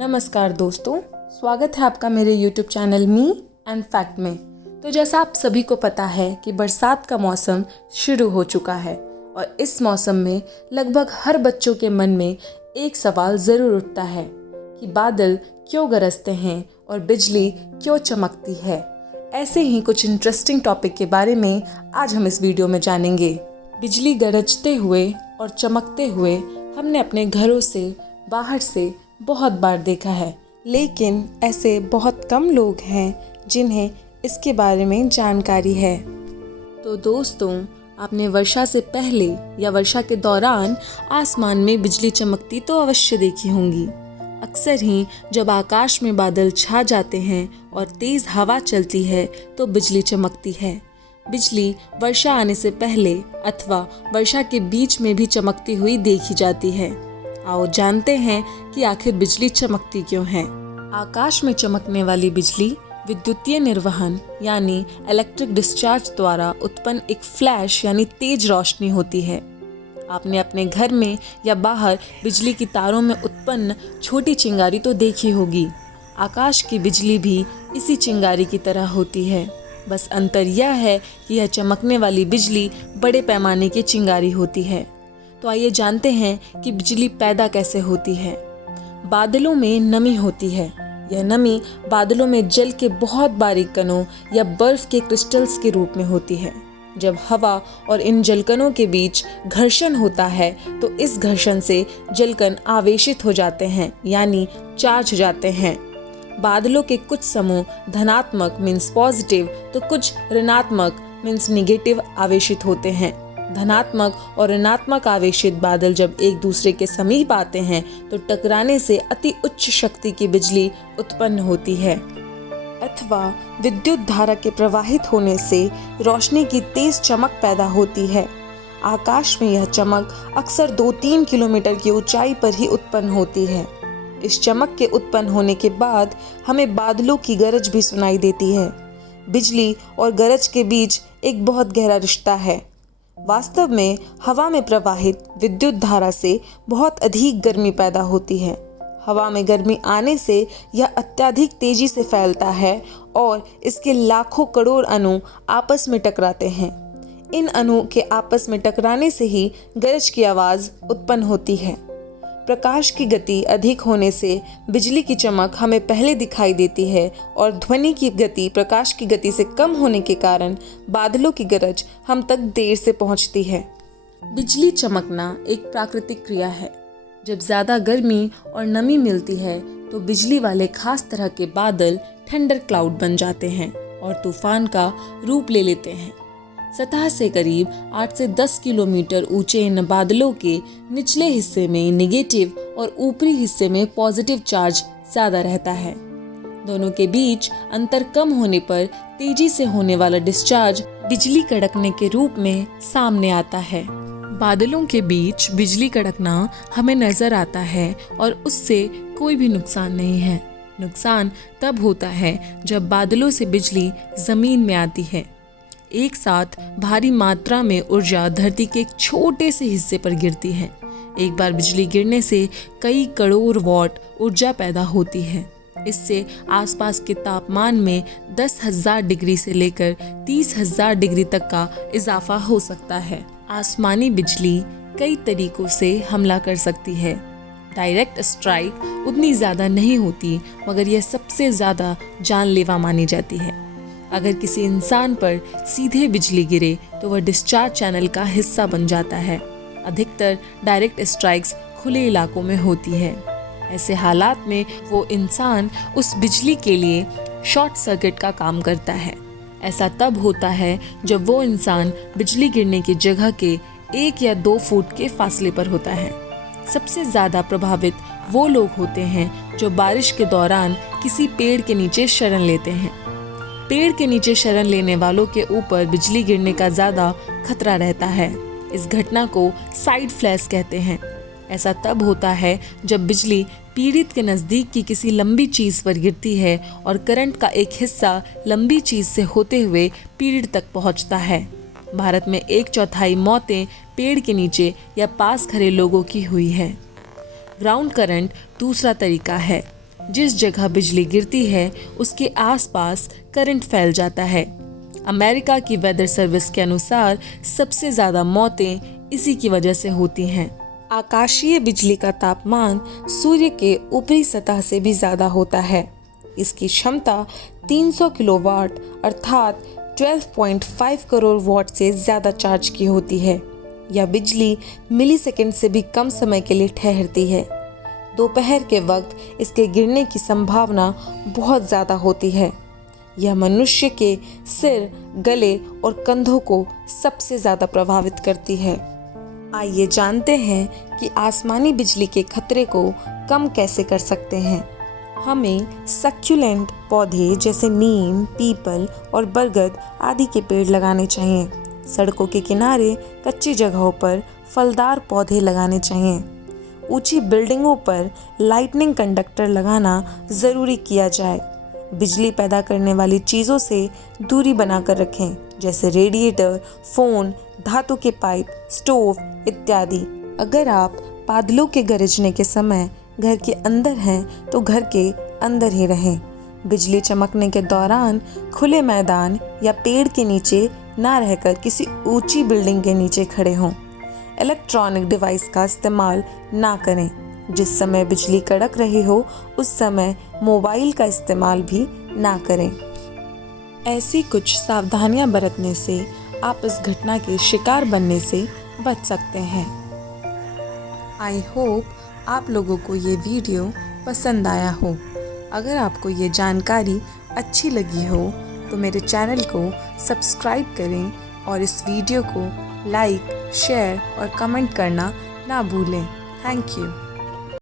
नमस्कार दोस्तों, स्वागत है आपका मेरे YouTube channel me and fact में। तो जैसा आप सभी को पता है कि बरसात का मौसम शुरू हो चुका है और इस मौसम में लगभग हर बच्चों के मन में एक सवाल ज़रूर उठता है कि बादल क्यों गरजते हैं और बिजली क्यों चमकती है। ऐसे ही कुछ इंटरेस्टिंग टॉपिक के बारे में आज हम इस वीडियो में जानेंगे। बिजली गरजते हुए और चमकते हुए हमने अपने घरों से, बाहर से बहुत बार देखा है, लेकिन ऐसे बहुत कम लोग हैं जिन्हें इसके बारे में जानकारी है। तो दोस्तों, आपने वर्षा से पहले या वर्षा के दौरान आसमान में बिजली चमकती तो अवश्य देखी होंगी। अक्सर ही जब आकाश में बादल छा जाते हैं और तेज़ हवा चलती है तो बिजली चमकती है। बिजली वर्षा आने से पहले अथवा वर्षा के बीच में भी चमकती हुई देखी जाती है। आओ जानते हैं कि आखिर बिजली चमकती क्यों है। आकाश में चमकने वाली बिजली विद्युतीय निर्वहन यानी इलेक्ट्रिक डिस्चार्ज द्वारा उत्पन्न एक फ्लैश यानी तेज रोशनी होती है। आपने अपने घर में या बाहर बिजली की तारों में उत्पन्न छोटी चिंगारी तो देखी होगी। आकाश की बिजली भी इसी चिंगारी की तरह होती है, बस अंतर यह है कि यह चमकने वाली बिजली बड़े पैमाने की चिंगारी होती है। तो आइए जानते हैं कि बिजली पैदा कैसे होती है। बादलों में नमी होती है। यह नमी बादलों में जल के बहुत बारीक कणों या बर्फ के क्रिस्टल्स के रूप में होती है। जब हवा और इन जलकणों के बीच घर्षण होता है तो इस घर्षण से जलकण आवेशित हो जाते हैं यानी चार्ज हो जाते हैं। बादलों के कुछ समूह धनात्मक मीन्स पॉजिटिव तो कुछ ऋणात्मक मीन्स निगेटिव आवेशित होते हैं। धनात्मक और ऋणात्मक आवेशित बादल जब एक दूसरे के समीप आते हैं तो टकराने से अति उच्च शक्ति की बिजली उत्पन्न होती है, अथवा विद्युत धारा के प्रवाहित होने से रोशनी की तेज चमक पैदा होती है। आकाश में यह चमक अक्सर 2-3 किलोमीटर की ऊंचाई पर ही उत्पन्न होती है। इस चमक के उत्पन्न होने के बाद हमें बादलों की गरज भी सुनाई देती है। बिजली और गरज के बीच एक बहुत गहरा रिश्ता है। वास्तव में हवा में प्रवाहित विद्युत धारा से बहुत अधिक गर्मी पैदा होती है। हवा में गर्मी आने से यह अत्यधिक तेजी से फैलता है और इसके लाखों करोड़ अणु आपस में टकराते हैं। इन अणु के आपस में टकराने से ही गरज की आवाज़ उत्पन्न होती है। प्रकाश की गति अधिक होने से बिजली की चमक हमें पहले दिखाई देती है और ध्वनि की गति प्रकाश की गति से कम होने के कारण बादलों की गरज हम तक देर से पहुंचती है। बिजली चमकना एक प्राकृतिक क्रिया है। जब ज़्यादा गर्मी और नमी मिलती है तो बिजली वाले खास तरह के बादल थंडर क्लाउड बन जाते हैं और तूफान का रूप ले लेते हैं। सतह से करीब 8 से 10 किलोमीटर ऊंचे इन बादलों के निचले हिस्से में निगेटिव और ऊपरी हिस्से में पॉजिटिव चार्ज ज़्यादा रहता है। दोनों के बीच अंतर कम होने पर तेजी से होने वाला डिस्चार्ज बिजली कड़कने के रूप में सामने आता है। बादलों के बीच बिजली कड़कना हमें नजर आता है और उससे कोई भी नुकसान नहीं है। नुकसान तब होता है जब बादलों से बिजली जमीन में आती है। एक साथ भारी मात्रा में ऊर्जा धरती के एक छोटे से हिस्से पर गिरती है। एक बार बिजली गिरने से कई करोड़ वॉट ऊर्जा पैदा होती है। इससे आसपास के तापमान में 10,000 डिग्री से लेकर 30,000 डिग्री तक का इजाफा हो सकता है। आसमानी बिजली कई तरीकों से हमला कर सकती है। डायरेक्ट स्ट्राइक उतनी ज़्यादा नहीं होती, मगर यह सबसे ज़्यादा जानलेवा मानी जाती है। अगर किसी इंसान पर सीधे बिजली गिरे तो वह डिस्चार्ज चैनल का हिस्सा बन जाता है। अधिकतर डायरेक्ट स्ट्राइक्स खुले इलाकों में होती है। ऐसे हालात में वो इंसान उस बिजली के लिए शॉर्ट सर्किट का काम करता है। ऐसा तब होता है जब वो इंसान बिजली गिरने की जगह के 1 या 2 फुट के फासले पर होता है। सबसे ज़्यादा प्रभावित वो लोग होते हैं जो बारिश के दौरान किसी पेड़ के नीचे शरण लेते हैं। पेड़ के नीचे शरण लेने वालों के ऊपर बिजली गिरने का ज़्यादा खतरा रहता है। इस घटना को साइड फ्लैश कहते हैं। ऐसा तब होता है जब बिजली पीड़ित के नज़दीक की किसी लंबी चीज़ पर गिरती है और करंट का एक हिस्सा लंबी चीज़ से होते हुए पीड़ित तक पहुंचता है। भारत में 1/4 मौतें पेड़ के नीचे या पास खड़े लोगों की हुई है। ग्राउंड करंट दूसरा तरीका है। जिस जगह बिजली गिरती है उसके आसपास करंट फैल जाता है। अमेरिका की वेदर सर्विस के अनुसार सबसे ज़्यादा मौतें इसी की वजह से होती हैं। आकाशीय बिजली का तापमान सूर्य के ऊपरी सतह से भी ज़्यादा होता है। इसकी क्षमता 300 किलोवाट अर्थात 12.5 करोड़ वॉट से ज़्यादा चार्ज की होती है। यह बिजली मिलीसेकंड से भी कम समय के लिए ठहरती है। दोपहर के वक्त इसके गिरने की संभावना बहुत ज़्यादा होती है। यह मनुष्य के सिर, गले और कंधों को सबसे ज़्यादा प्रभावित करती है। आइए जानते हैं कि आसमानी बिजली के खतरे को कम कैसे कर सकते हैं। हमें सक्यूलेंट पौधे जैसे नीम, पीपल और बरगद आदि के पेड़ लगाने चाहिए। सड़कों के किनारे कच्ची जगहों पर फलदार पौधे लगाने चाहिए। ऊंची बिल्डिंगों पर लाइटनिंग कंडक्टर लगाना ज़रूरी किया जाए। बिजली पैदा करने वाली चीज़ों से दूरी बनाकर रखें, जैसे रेडिएटर, फ़ोन, धातु के पाइप, स्टोव इत्यादि। अगर आप बादलों के गरजने के समय घर के अंदर हैं तो घर के अंदर ही रहें। बिजली चमकने के दौरान खुले मैदान या पेड़ के नीचे ना रहकर किसी ऊंची बिल्डिंग के नीचे खड़े हों। इलेक्ट्रॉनिक डिवाइस का इस्तेमाल ना करें। जिस समय बिजली कड़क रही हो उस समय मोबाइल का इस्तेमाल भी ना करें। ऐसी कुछ सावधानियां बरतने से आप इस घटना के शिकार बनने से बच सकते हैं। आई होप आप लोगों को ये वीडियो पसंद आया हो। अगर आपको ये जानकारी अच्छी लगी हो तो मेरे चैनल को सब्सक्राइब करें और इस वीडियो को लाइक, शेयर और कमेंट करना ना भूलें। Thank you.